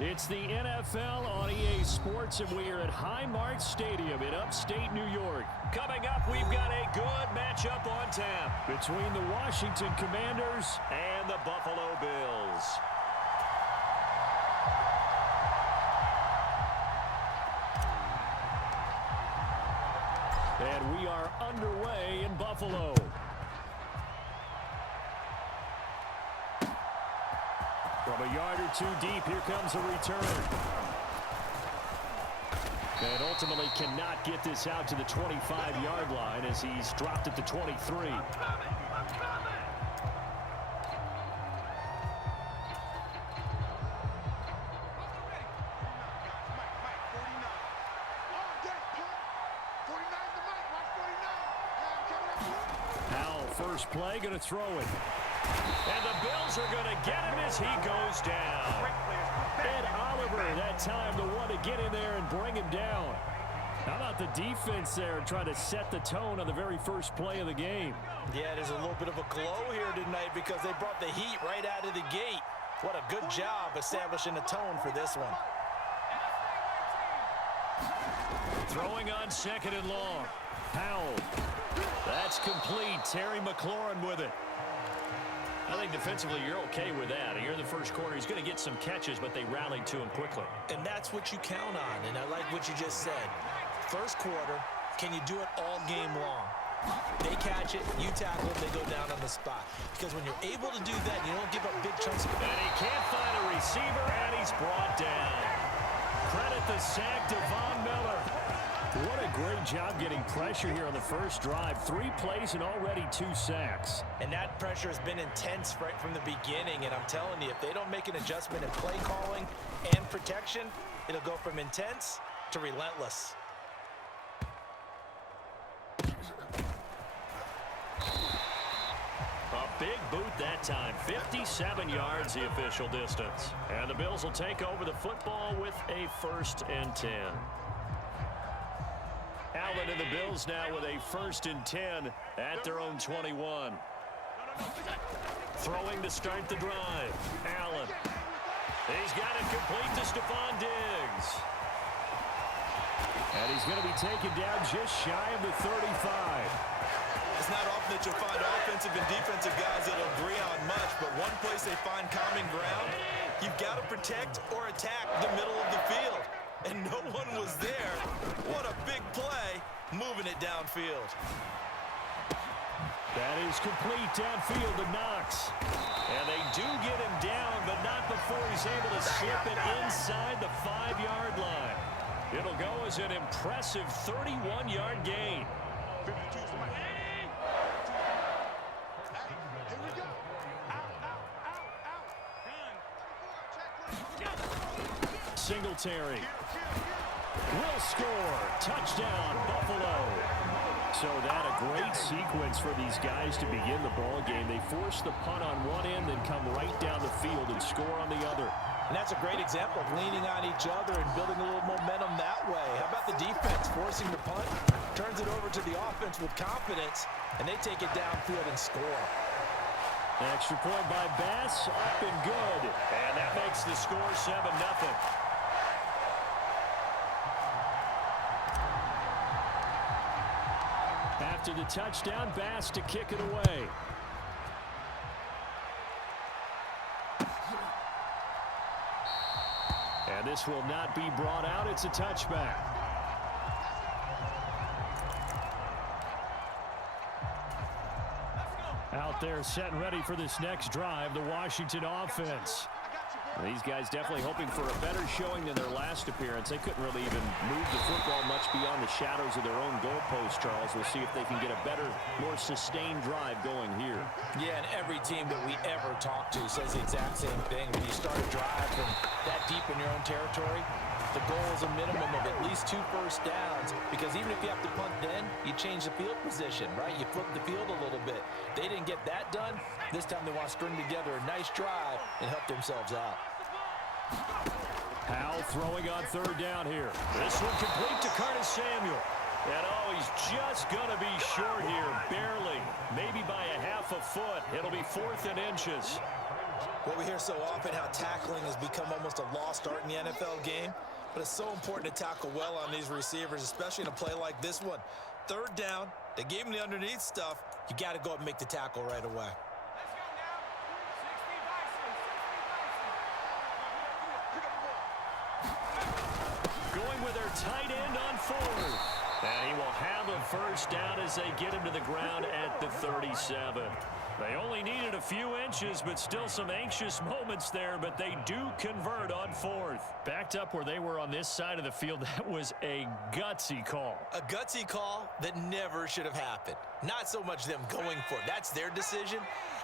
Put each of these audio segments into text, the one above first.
It's the NFL on EA Sports, and we are at Highmark Stadium in upstate New York. Coming up, we've got a good matchup on tap between the Washington Commanders and the Buffalo Bills. And we are underway in Buffalo. From a yard or two deep, here comes a return. And ultimately cannot get this out to the 25-yard line as he's dropped at the 23. Howell, first play, going to throw it. And the Bills are going to get him as he goes down. Ed Oliver, that time, the one to get in there and bring him down. How about the defense there trying to set the tone on the very first play of the game? Yeah, there's a little bit of a glow here tonight because they brought the heat right out of the gate. What a good job establishing a tone for this one. Throwing on second and long. Howell. That's complete. Terry McLaurin with it. I think defensively you're okay with that. You're in the first quarter. He's going to get some catches, but they rallied to him quickly. And that's what you count on, and I like what you just said. First quarter, can you do it all game long? They catch it, you tackle it, they go down on the spot. Because when you're able to do that, you don't give up big chunks of it. And he can't find a receiver, and he's brought down. Credit the sack to Von Miller. What a great job getting pressure here on the first drive. 3 plays and already 2 sacks. And that pressure has been intense right from the beginning. And I'm telling you, if they don't make an adjustment in play calling and protection, it'll go from intense to relentless. A big boot that time. 57 yards the official distance. And the Bills will take over the football with a 1st and 10. Allen and the Bills now with a 1st and 10 at their own 21. Throwing to start the drive. Allen. He's got it complete to Stephon Diggs. And he's going to be taken down just shy of the 35. It's not often that you'll find offensive and defensive guys that'll agree on much, but one place they find common ground, you've got to protect or attack the middle of the field. And no one was there. What a big play, moving it downfield. That is complete downfield to Knox. And they do get him down, but not before he's able to slip it inside the 5-yard line. It'll go as an impressive 31-yard gain. Singletary will score. Touchdown, Buffalo. So that a great sequence for these guys to begin the ball game. They force the punt on one end, then come right down the field and score on the other. And that's a great example of leaning on each other and building a little momentum that way. How about the defense forcing the punt, turns it over to the offense with confidence, and they take it downfield and score. Extra point by Bass, up and good. And that makes the score 7-0. After the touchdown, Bass to kick it away. And this will not be brought out. It's a touchback. Out there set and ready for this next drive, the Washington offense. These guys definitely hoping for a better showing than their last appearance. They couldn't really even move the football much beyond the shadows of their own goalpost, Charles. We'll see if they can get a better, more sustained drive going here. Yeah, and every team that we ever talk to says the exact same thing. When you start a drive from that deep in your own territory, the goal is a minimum of at least 2 first downs, because even if you have to punt then, you change the field position, right? You flip the field a little bit. They didn't get that done. This time they want to string together a nice drive and help themselves out. Howell throwing on 3rd down here. This one complete to Curtis Samuel. And oh, he's just going to be short here, barely. Maybe by a half a foot. It'll be 4th and inches. Well, we hear so often how tackling has become almost a lost art in the NFL game, but it's so important to tackle well on these receivers, especially in a play like this one. Third down, they gave him the underneath stuff. You got to go up and make the tackle right away. Going with their tight end on fourth. And he will have a first down as they get him to the ground at the 37. They only needed a few inches, but still some anxious moments there, but they do convert on fourth. Backed up where they were on this side of the field, that was a gutsy call. A gutsy call that never should have happened. Not so much them going for it. That's their decision.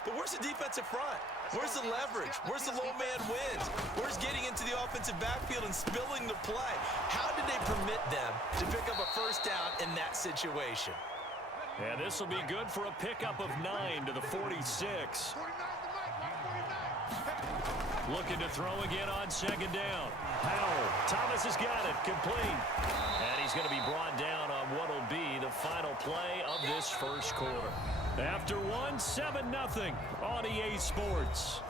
But where's the defensive front? Where's the leverage? Where's the low man wins? Where's getting into the offensive backfield and spilling the play? How did they permit them to pick up a first down in that situation? And this will be good for a pickup of 9 to the 46. Looking to throw again on second down. Howell. Thomas has got it. Complete. And he's going to be brought down on what will be the final play of this first quarter. After one, 7-0 on EA Sports.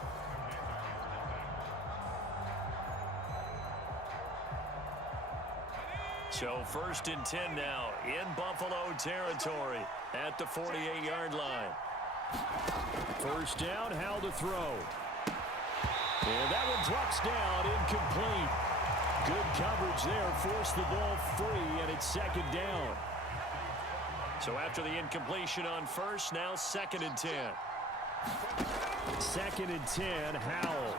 So 1st and 10 now in Buffalo territory at the 48-yard line. First down, Howell to throw. And that one drops down, incomplete. Good coverage there, forced the ball free, and it's second down. So after the incompletion on first, now 2nd and 10. 2nd and 10, Howell.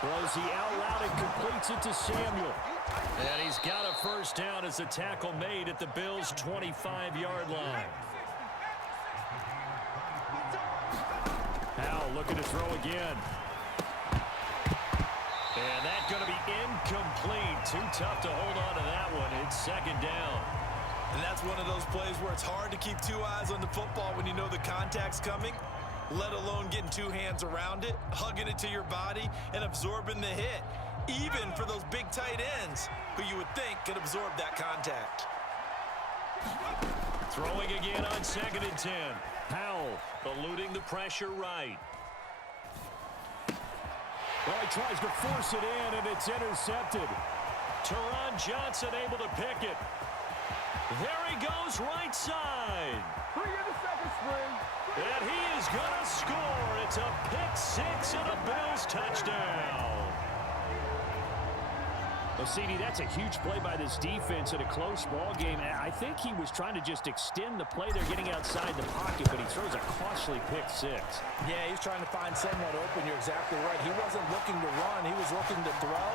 Throws the out route and completes it to Samuel. And he's got a first down as the tackle made at the Bills' 25-yard line. Howell looking to throw again. And that's going to be incomplete. Too tough to hold on to that one. It's second down. And that's one of those plays where it's hard to keep two eyes on the football when you know the contact's coming, let alone getting two hands around it, hugging it to your body, and absorbing the hit. Even for those big tight ends who you would think could absorb that contact. Throwing again on 2nd and 10. Howell eluding the pressure right. Well, he tries to force it in, and it's intercepted. Teron Johnson able to pick it. There he goes, right side. Bring in the second string. And he is going to score. It's a pick-6 and a Bills touchdown. Well, CD, that's a huge play by this defense in a close ball game. I think he was trying to just extend the play. They're getting outside the pocket, but he throws a costly pick-6. Yeah, he's trying to find someone open. You're exactly right. He wasn't looking to run. He was looking to throw.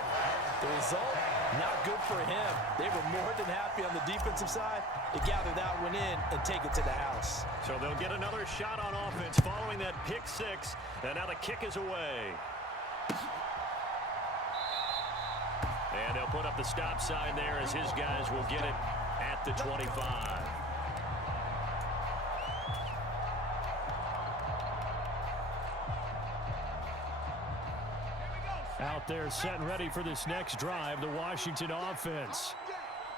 The result, not good for him. They were more than happy on the defensive side to gather that one in and take it to the house. So they'll get another shot on offense following that pick-6, and now the kick is away. And they'll put up the stop sign there as his guys will get it at the 25. Out there set and ready for this next drive, the Washington offense.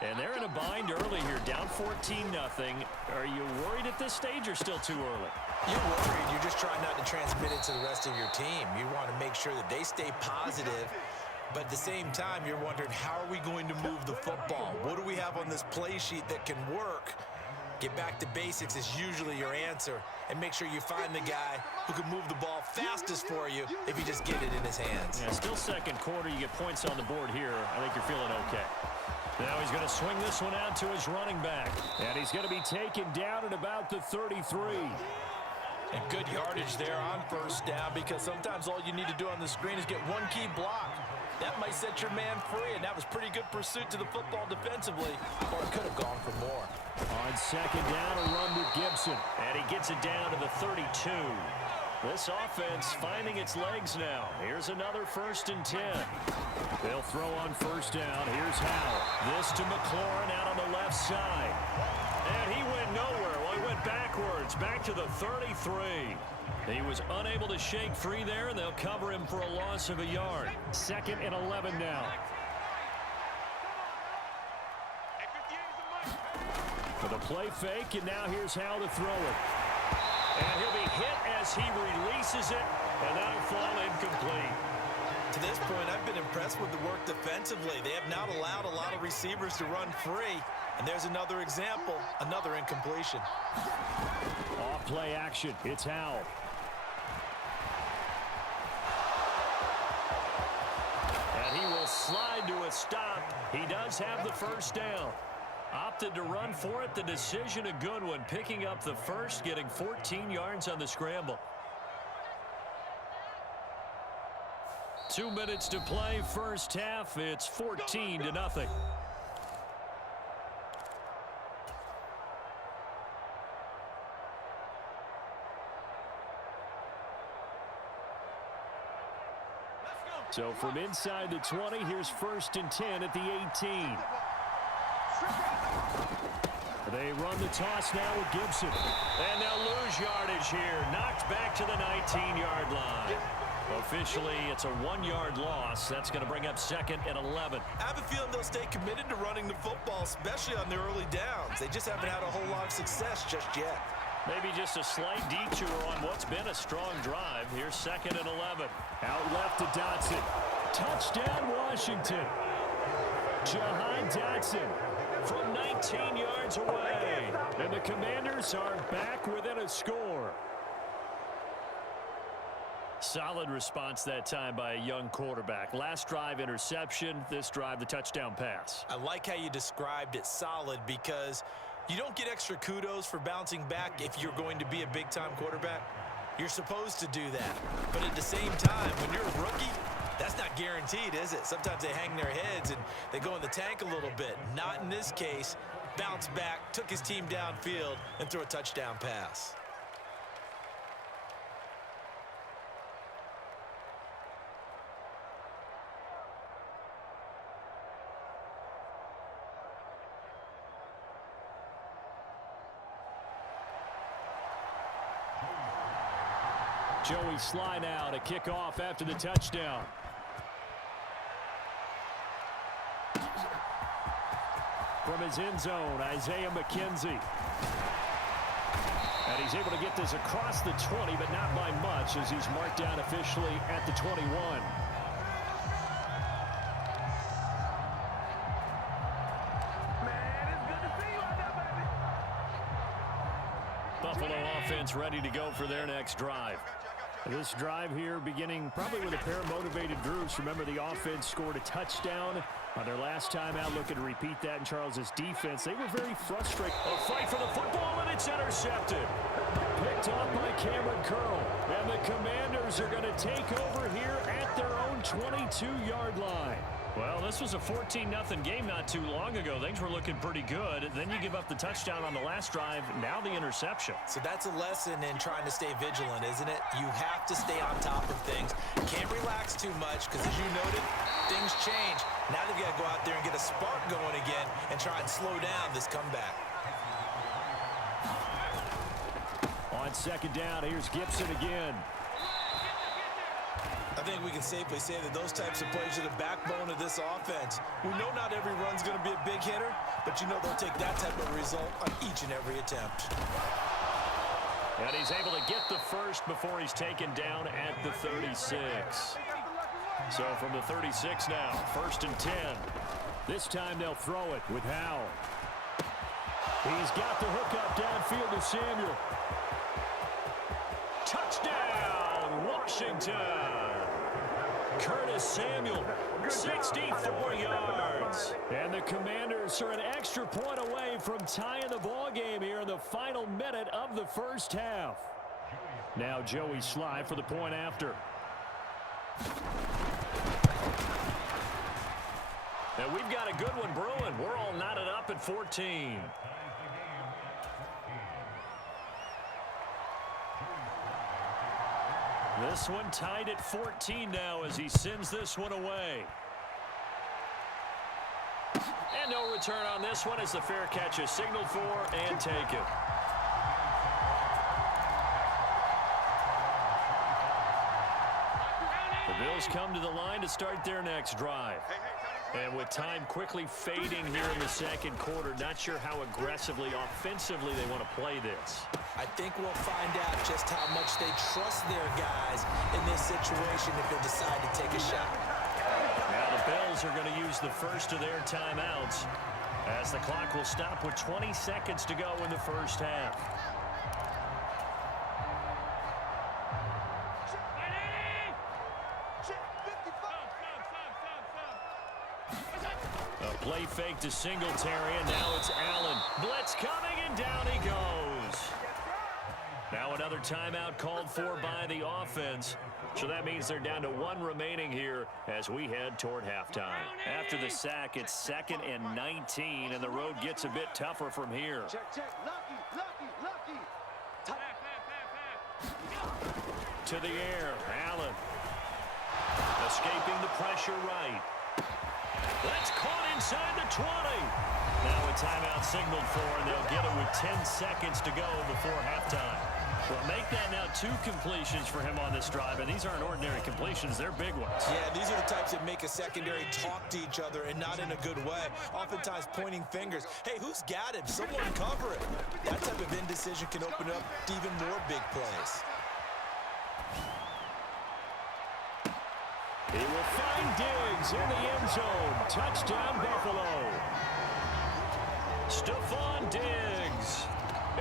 And they're in a bind early here, down 14-0. Are you worried at this stage or still too early? You're worried. You're just trying not to transmit it to the rest of your team. You want to make sure that they stay positive. But at the same time, you're wondering, how are we going to move the football? What do we have on this play sheet that can work? Get back to basics is usually your answer. And make sure you find the guy who can move the ball fastest for you if you just get it in his hands. Yeah, still second quarter. You get points on the board here. I think you're feeling okay. Now he's going to swing this one out to his running back. And he's going to be taken down at about the 33. And good yardage there on first down, because sometimes all you need to do on the screen is get one key block. That might set your man free, and that was pretty good pursuit to the football defensively, or it could have gone for more. On second down, a run with Gibson, and he gets it down to the 32. This offense finding its legs now. Here's another 1st and 10. They'll throw on first down. Here's Howell. This to McLaurin out on the left side. And he went nowhere. Well, he went backwards, back to the 33. He was unable to shake free there, and they'll cover him for a loss of a yard. 2nd and 11 now. For the play fake, and now here's Howell to throw it. And he'll be hit as he releases it, And that'll fall incomplete. To this point, I've been impressed with the work defensively. They have not allowed a lot of receivers to run free. And there's another example, another incompletion. Off play action. It's Howell. And he will slide to a stop. He does have the first down. Opted to run for it. The decision a good one. Picking up the first, getting 14 yards on the scramble. 2 minutes to play, first half. It's 14-0. So from inside the 20, here's 1st and 10 at the 18. They run the toss now with Gibson. And they'll lose yardage here. Knocked back to the 19-yard line. Officially, it's a 1-yard loss. That's going to bring up 2nd and 11. I have a feeling they'll stay committed to running the football, especially on their early downs. They just haven't had a whole lot of success just yet. Maybe just a slight detour on what's been a strong drive. Here's 2nd and 11. Out left to Dotson. Touchdown, Washington. Jahan Dotson from 19 yards away. And the Commanders are back within a score. Solid response that time by a young quarterback. Last drive, interception. This drive, the touchdown pass. I like how you described it, solid, because you don't get extra kudos for bouncing back if you're going to be a big-time quarterback. You're supposed to do that. But at the same time, when you're a rookie, that's not guaranteed, is it? Sometimes they hang their heads and they go in the tank a little bit. Not in this case. Bounced back, took his team downfield, and threw a touchdown pass. Joey Sly now to kick off after the touchdown. From his end zone, Isaiah McKenzie. And he's able to get this across the 20, but not by much as he's marked down officially at the 21. Buffalo offense ready to go for their next drive. This drive here beginning probably with a pair of motivated groups. Remember, the offense scored a touchdown on their last time out, looking to repeat that in Charles's defense. They were very frustrated. A fight for the football, and it's intercepted. Picked off by Cameron Curl. And the Commanders are going to take over here at their own 22-yard line. Well, this was a 14-0 game not too long ago. Things were looking pretty good. Then you give up the touchdown on the last drive. Now the interception. So that's a lesson in trying to stay vigilant, isn't it? You have to stay on top of things. Can't relax too much because, as you noted, things change. Now they've got to go out there and get a spark going again and try and slow down this comeback. On 2nd down, here's Gibson again. I think we can safely say that those types of plays are the backbone of this offense. We know not every run's going to be a big hitter, but you know they'll take that type of result on each and every attempt. And he's able to get the first before he's taken down at the 36. So from the 36 now, 1st and 10. This time they'll throw it with Howell. He's got the hook up downfield to Samuel. Touchdown, Washington! Curtis Samuel, 64 yards. And the Commanders are an extra point away from tying the ball game here in the final minute of the first half. Now Joey Sly for the point after. And we've got a good one brewing. We're all knotted up at 14. This one tied at 14 now as he sends this one away. And no return on this one as the fair catch is signaled for and taken. The Bills come to the line to start their next drive. And with time quickly fading here in the second quarter, not sure how aggressively, offensively they want to play this. I think we'll find out just how much they trust their guys in this situation if they decide to take a shot. Now the Bills are going to use the first of their timeouts as the clock will stop with 20 seconds to go in the first half. A play fake to Singletary, and now it's Allen. Blitz coming, and down he goes. Now another timeout called for by the offense. So that means they're down to one remaining here as we head toward halftime. After the sack, it's 2nd and 19, and the road gets a bit tougher from here. To the air, Allen. Escaping the pressure right. That's caught inside the 20. Now a timeout signaled for, and they'll get it with 10 seconds to go before halftime. Well, make that now 2 completions for him on this drive, and these aren't ordinary completions. They're big ones. Yeah, these are the types that make a secondary talk to each other and not in a good way. Oftentimes pointing fingers. Hey, who's got him? Someone cover it. That type of indecision can open up to even more big plays. He will find Diggs in the end zone. Touchdown, Buffalo. Stephon Diggs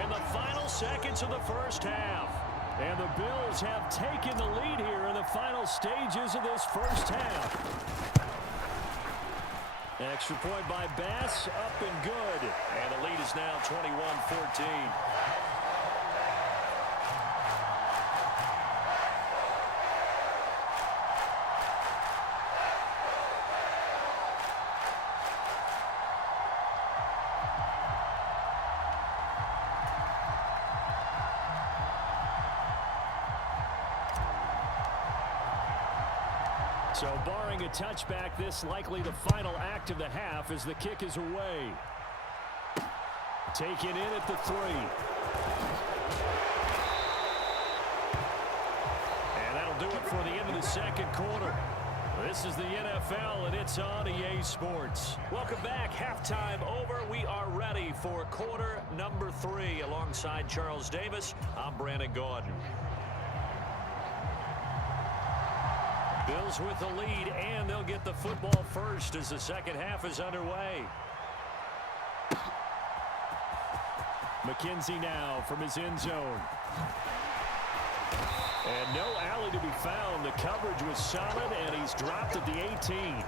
in the final seconds of the first half. And the Bills have taken the lead here in the final stages of this first half. Extra point by Bass, up and good. And the lead is now 21-14. So barring a touchback, this likely the final act of the half as the kick is away. Taken in at the 3. And that'll do it for the end of the second quarter. This is the NFL, and it's on EA Sports. Welcome back. Halftime over. We are ready for quarter number 3. Alongside Charles Davis, I'm Brandon Gaudin. Bills with the lead, and they'll get the football first as the second half is underway. McKenzie now from his end zone. And no alley to be found. The coverage was solid, and he's dropped at the 18.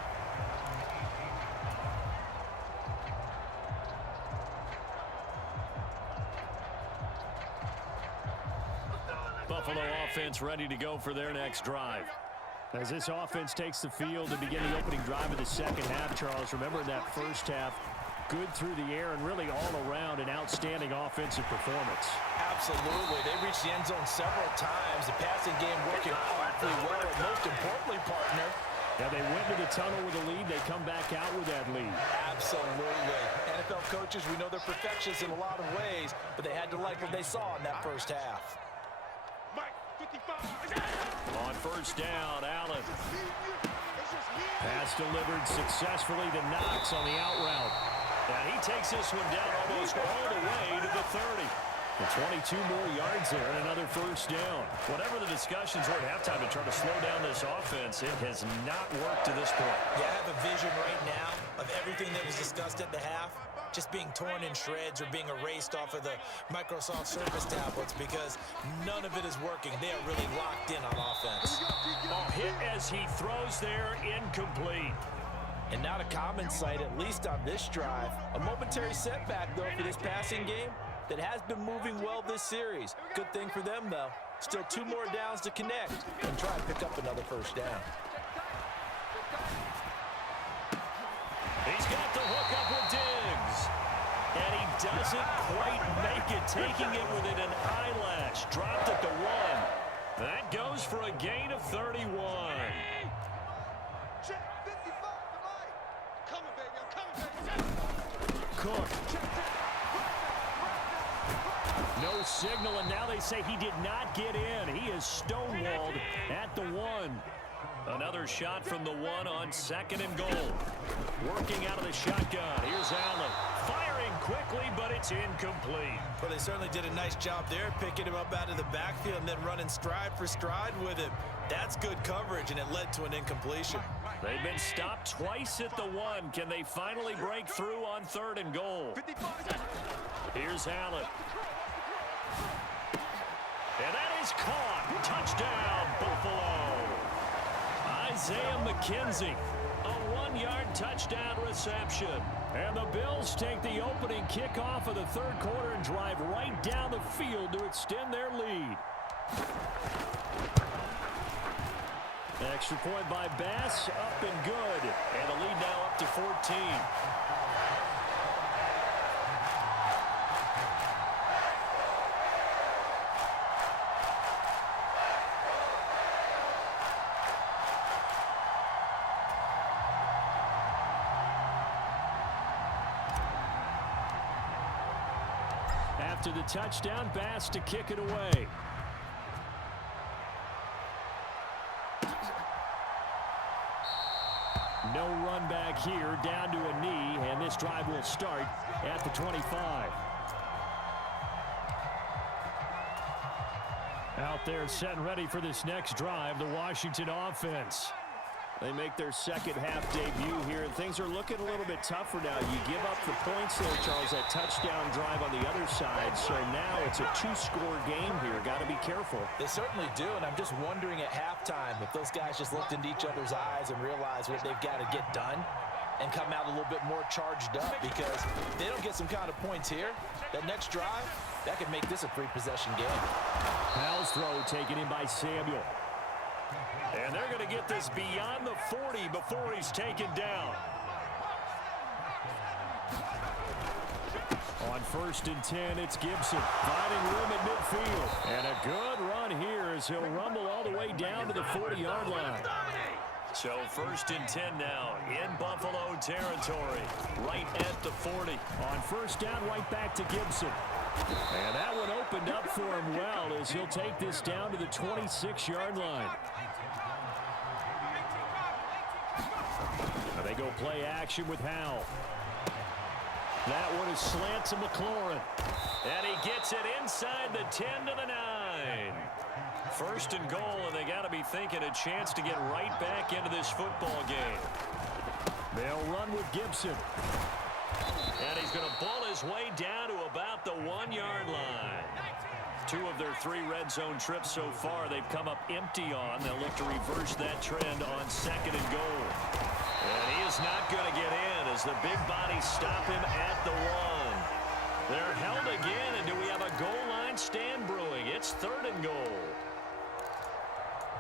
Buffalo offense ready to go for their next drive. As this offense takes the field to begin the opening drive of the second half, Charles, remember in that first half, good through the air and really all around an outstanding offensive performance. Absolutely. They reached the end zone several times. The passing game working awfully well. And most importantly, partner, now they went to the tunnel with a lead. They come back out with that lead. Absolutely. NFL coaches, we know they're perfectionists in a lot of ways, but they had to like what they saw in that first half. On first down, Allen. Pass delivered successfully to Knox on the out route. And he takes this one down almost all the way to the 30. And 22 more yards there and another first down. Whatever the discussions were at halftime to try to slow down this offense, it has not worked to this point. Yeah, I have a vision right now of everything that was discussed at the half just being torn in shreds or being erased off of the Microsoft Surface tablets because none of it is working. They are really locked in on offense. Oh, hit as he throws there, incomplete. And not a common sight, at least on this drive. A momentary setback, though, for this passing game that has been moving well this series. Good thing for them, though. Still 2 more downs to connect and try and pick up another first down. He's got the hook up with Diggs. And he doesn't quite make it, taking it within an eyelash. Dropped at the 1. That goes for a gain of 31. Cook. No signal, and now they say he did not get in. He is stonewalled at the 1. Another shot from the one on 2nd and goal. Working out of the shotgun. Here's Allen. Firing quickly, but it's incomplete. Well, they certainly did a nice job there, picking him up out of the backfield and then running stride for stride with him. That's good coverage, and it led to an incompletion. They've been stopped twice at the one. Can they finally break through on 3rd and goal? Here's Allen. And that is caught. Touchdown, Buffalo. Isaiah McKenzie, a 1-yard touchdown reception. And the Bills take the opening kickoff of the 3rd quarter and drive right down the field to extend their lead. Extra point by Bass, up and good. And the lead now up to 14. After the touchdown, Bass to kick it away. No run back here, down to a knee, and this drive will start at the 25. Out there set and ready for this next drive, the Washington offense. They make their second half debut here, and things are looking a little bit tougher now. You give up the points there, Charles, that touchdown drive on the other side. So now it's a 2-score game here. Got to be careful. They certainly do, and I'm just wondering at halftime if those guys just looked into each other's eyes and realized what they've got to get done and come out a little bit more charged up, because if they don't get some kind of points here, that next drive, that could make this a 3-possession game. Powell's throw taken in by Samuel. And they're going to get this beyond the 40 before he's taken down. On 1st and 10, it's Gibson finding room at midfield. And a good run here as he'll rumble all the way down to the 40-yard line. So 1st and 10 now in Buffalo territory, right at the 40. On 1st down, right back to Gibson. And that one opened up for him well as he'll take this down to the 26-yard line. They go play action with Howell. That one is slant to McLaurin. And he gets it inside the 10 to the 9. 1st and goal, and they got to be thinking a chance to get right back into this football game. They'll run with Gibson. And he's going to bull his way down to about the 1-yard line. 2 of their 3 red zone trips so far they've come up empty on. They'll look to reverse that trend on 2nd and goal. And he is not going to get in as the big bodies stop him at the 1. They're held again, and do we have a goal line stand brewing? It's 3rd and goal.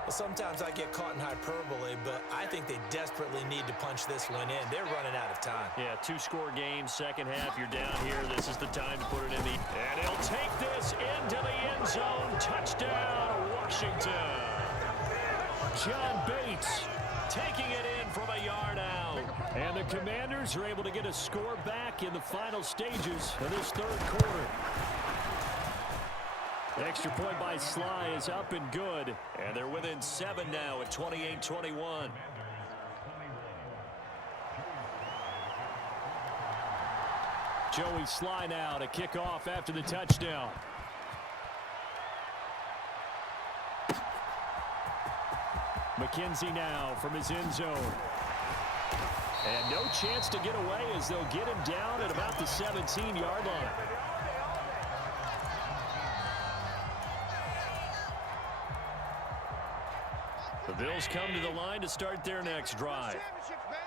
Well, sometimes I get caught in hyperbole, but I think they desperately need to punch this one in. They're running out of time. Yeah, 2-score game, second half, you're down here. This is the time to put it in the... And he'll take this into the end zone. Touchdown, Washington. John Bates taking it in from a yard out. And the Commanders are able to get a score back in the final stages of this 3rd quarter. Extra point by Sly is up and good. And they're within 7 now at 28-21. Joey Sly now to kick off after the touchdown. McKenzie now from his end zone. And no chance to get away as they'll get him down at about the 17-yard line. The Bills come to the line to start their next drive.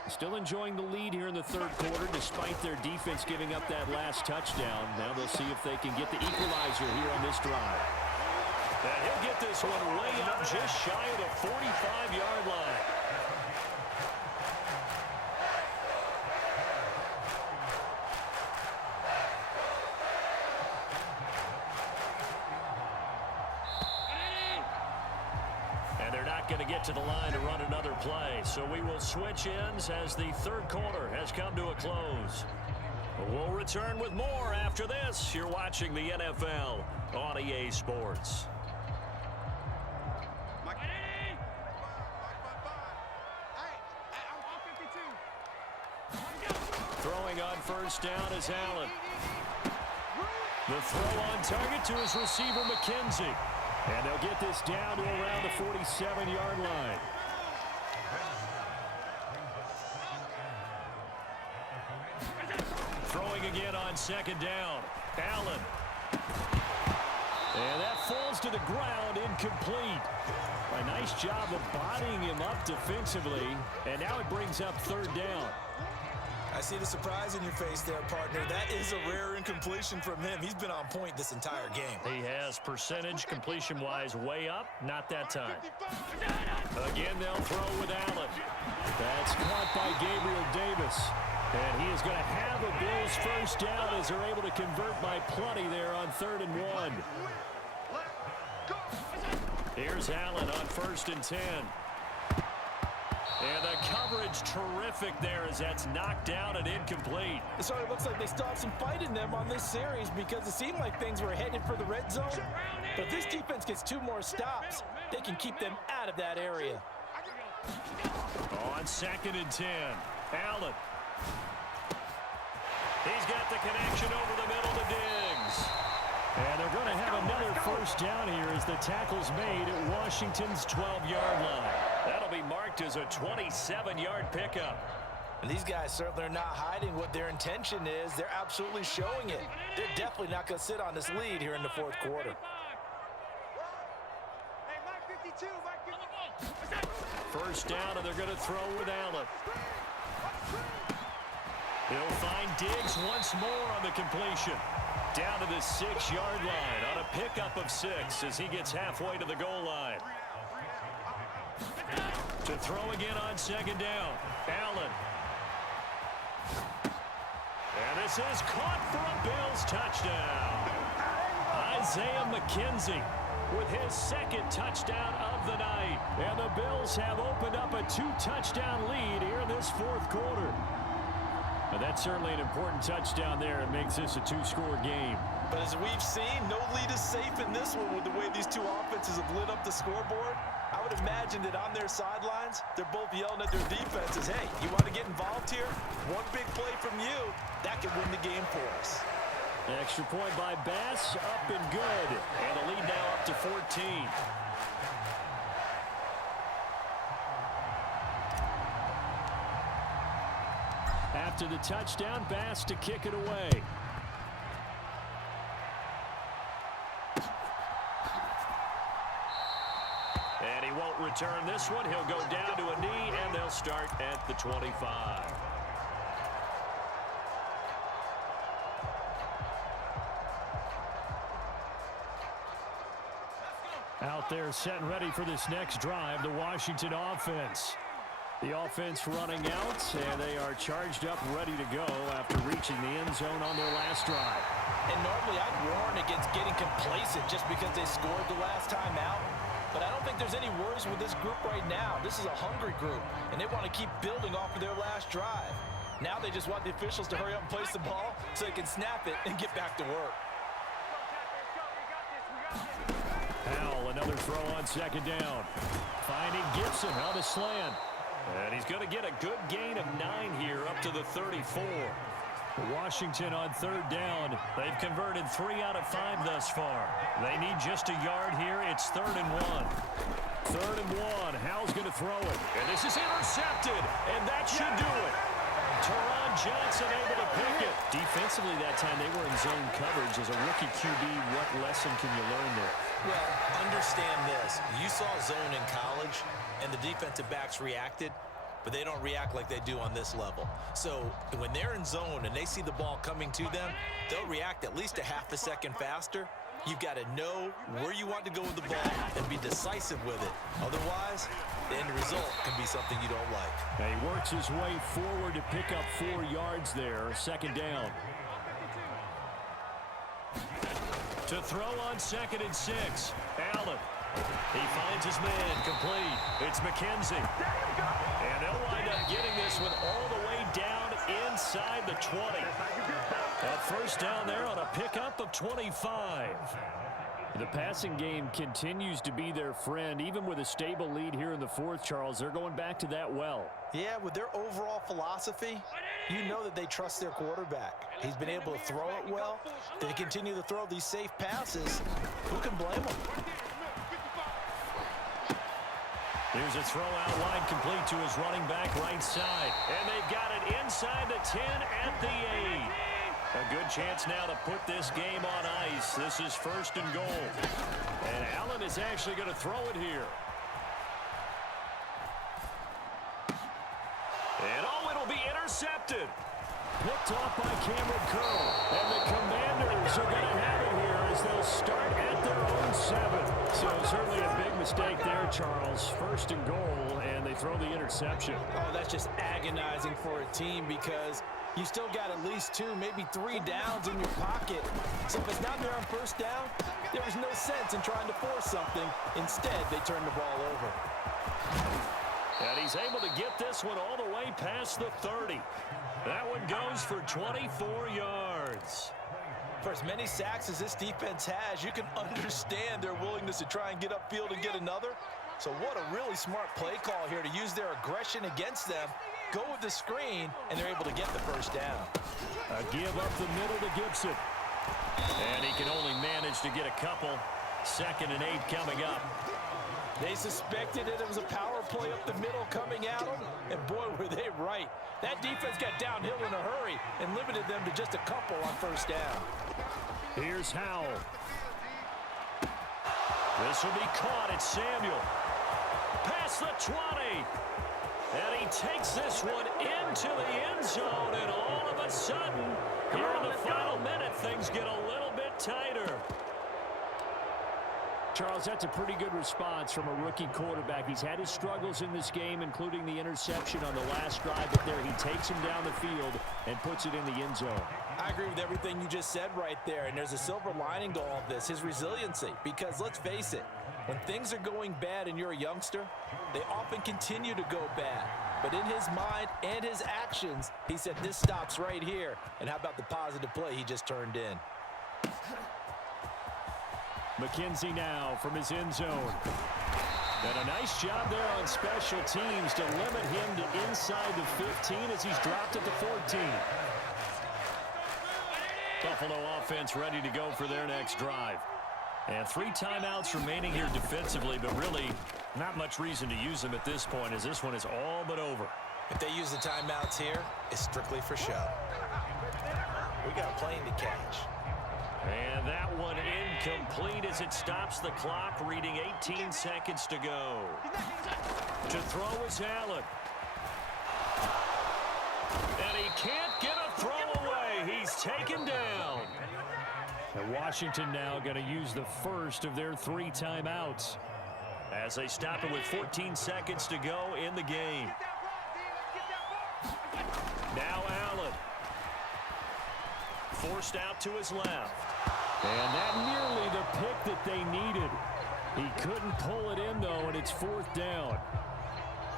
Still enjoying the lead here in the 3rd quarter despite their defense giving up that last touchdown. Now they'll see if they can get the equalizer here on this drive. And he'll get this one way up just shy of the 45-yard line. And they're not going to get to the line to run another play. So we will switch ends as the 3rd quarter has come to a close. We'll return with more after this. You're watching the NFL on EA Sports. first down is Allen. The throw on target to his receiver, McKenzie. And they'll get this down to around the 47-yard line. Throwing again on second down. Allen. And that falls to the ground, incomplete. A nice job of bodying him up defensively. And now it brings up third down. I see the surprise in your face there, partner. That is a rare incompletion from him. He's been on point this entire game. He has percentage completion-wise way up. Not that time. Again, they'll throw with Allen. That's caught by Gabriel Davis. And he is going to have a Bills first down as they're able to convert by plenty there on 3rd and 1. Here's Allen on 1st and 10. And the coverage terrific there as that's knocked down and incomplete. It sort of looks like they still have some fight in them on this series because it seemed like things were headed for the red zone. But if this defense gets 2 more stops, they can keep them out of that area. On 2nd and 10, Allen. He's got the connection over the middle to Diggs. And they're going to have another first down here as the tackle's made at Washington's 12-yard line. That'll be marked as a 27-yard pickup. And these guys certainly are not hiding what their intention is. They're absolutely showing it. They're definitely not going to sit on this lead here in the 4th quarter. First down, and they're going to throw with Allen. He'll find Diggs once more on the completion. Down to the 6-yard line on a pickup of 6 as he gets halfway to the goal line. To throw again on 2nd down, Allen. And this is caught for a Bills touchdown. Isaiah McKenzie with his 2nd touchdown of the night. And the Bills have opened up a 2-touchdown lead here in this 4th quarter. But that's certainly an important touchdown there. It makes this a 2-score game. But as we've seen, no lead is safe in this one with the way these two offenses have lit up the scoreboard. I would imagine that on their sidelines, they're both yelling at their defenses, hey, you want to get involved here? One big play from you, that could win the game for us. Extra point by Bass, up and good. And the lead now up to 14. After the touchdown, Bass to kick it away. And he won't return this one. He'll go down to a knee, and they'll start at the 25. Out there set and ready for this next drive, the Washington offense. The offense running out, and they are charged up, ready to go after reaching the end zone on their last drive. And normally I'd warn against getting complacent just because they scored the last time out. But I don't think there's any worries with this group right now. This is a hungry group, and they want to keep building off of their last drive. Now they just want the officials to hurry up and place the ball so they can snap it and get back to work. Powell, another throw on 2nd down. Finding Gibson on the slant. And he's going to get a good gain of 9 here up to the 34. Washington on 3rd down. They've converted 3 out of 5 thus far. They need just a yard here. It's 3rd and 1. 3rd and 1. Howell's going to throw it. And this is intercepted. And that should do it. Teron Johnson able to pick it. Defensively that time they were in zone coverage. As a rookie QB, what lesson can you learn there? Well, understand this. You saw zone in college, and the defensive backs reacted, but they don't react like they do on this level. So when they're in zone and they see the ball coming to them, they'll react at least a half a second faster. You've got to know where you want to go with the ball and be decisive with it. Otherwise, the end result can be something you don't like. He works his way forward to pick up 4 yards there. 2nd down. To throw on 2nd and 6. Allen. He finds his man complete. It's McKenzie. And they'll wind up getting this one all the way down inside the 20. A first down there on a pickup of 25. The passing game continues to be their friend. Even with a stable lead here in the fourth, Charles, they're going back to that well. Yeah, with their overall philosophy, you know that they trust their quarterback. He's been able to throw it well. They continue to throw these safe passes. Who can blame them? Here's a throw out line complete to his running back right side. And they've got it inside the 10 at the 8. A good chance now to put this game on ice. This is 1st and goal. And Allen is actually going to throw it here. And oh, it'll be intercepted. Picked off by Cameron Curl. And the Commanders are going to have it here as they'll start at their own 7. So certainly a big mistake there, Charles. 1st and goal, and they throw the interception. Oh, that's just agonizing for a team because you still got at least 2, maybe 3 downs in your pocket. So if it's not there on 1st down, there is no sense in trying to force something. Instead, they turn the ball over. And he's able to get this one all the way past the 30. That one goes for 24 yards. For as many sacks as this defense has, you can understand their willingness to try and get upfield and get another. So what a really smart play call here to use their aggression against them. Go with the screen, and they're able to get the 1st down. A give up the middle to Gibson. And he can only manage to get a couple. 2nd and 8 coming up. They suspected it was a power play up the middle coming at them, and boy, were they right. That defense got downhill in a hurry and limited them to just a couple on 1st down. Here's Howell. This will be caught. It's Samuel. Past the 20. And he takes this one into the end zone, and all of a sudden, here in the final minute, things get a little bit tighter. Charles, that's a pretty good response from a rookie quarterback. He's had his struggles in this game, including the interception on the last drive, but there he takes him down the field and puts it in the end zone. I agree with everything you just said right there, and there's a silver lining to all of this, his resiliency. Because let's face it, when things are going bad and you're a youngster, they often continue to go bad. But in his mind and his actions, he said this stops right here. And how about the positive play he just turned in? McKenzie now from his end zone. And a nice job there on special teams to limit him to inside the 15 as he's dropped at the 14. Buffalo offense ready to go for their next drive. And 3 timeouts remaining here defensively, but really not much reason to use them at this point as this one is all but over. If they use the timeouts here, it's strictly for show. We got a plane to catch. And that one incomplete as it stops the clock, reading 18 seconds to go. To throw is Allen. And he can't get a throw away. He's taken down. And Washington now going to use the first of their 3 timeouts. As they stop it with 14 seconds to go in the game. Now Allen. Forced out to his left. And that nearly the pick that they needed. He couldn't pull it in, though, and it's 4th down.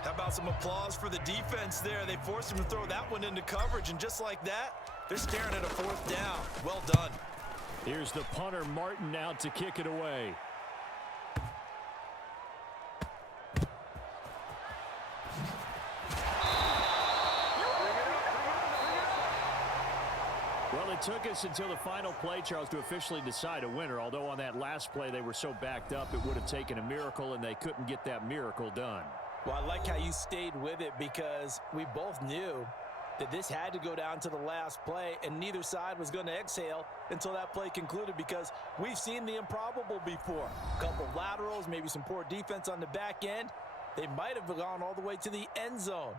How about some applause for the defense there? They forced him to throw that one into coverage, and just like that, they're staring at a 4th down. Well done. Here's the punter, Martin, out to kick it away. Well, it took us until the final play, Charles, to officially decide a winner. Although on that last play they were so backed up, it would have taken a miracle, and they couldn't get that miracle done. Well, I like how you stayed with it because we both knew that this had to go down to the last play, and neither side was going to exhale until that play concluded because we've seen the improbable before. A couple of laterals, maybe some poor defense on the back end. They might have gone all the way to the end zone.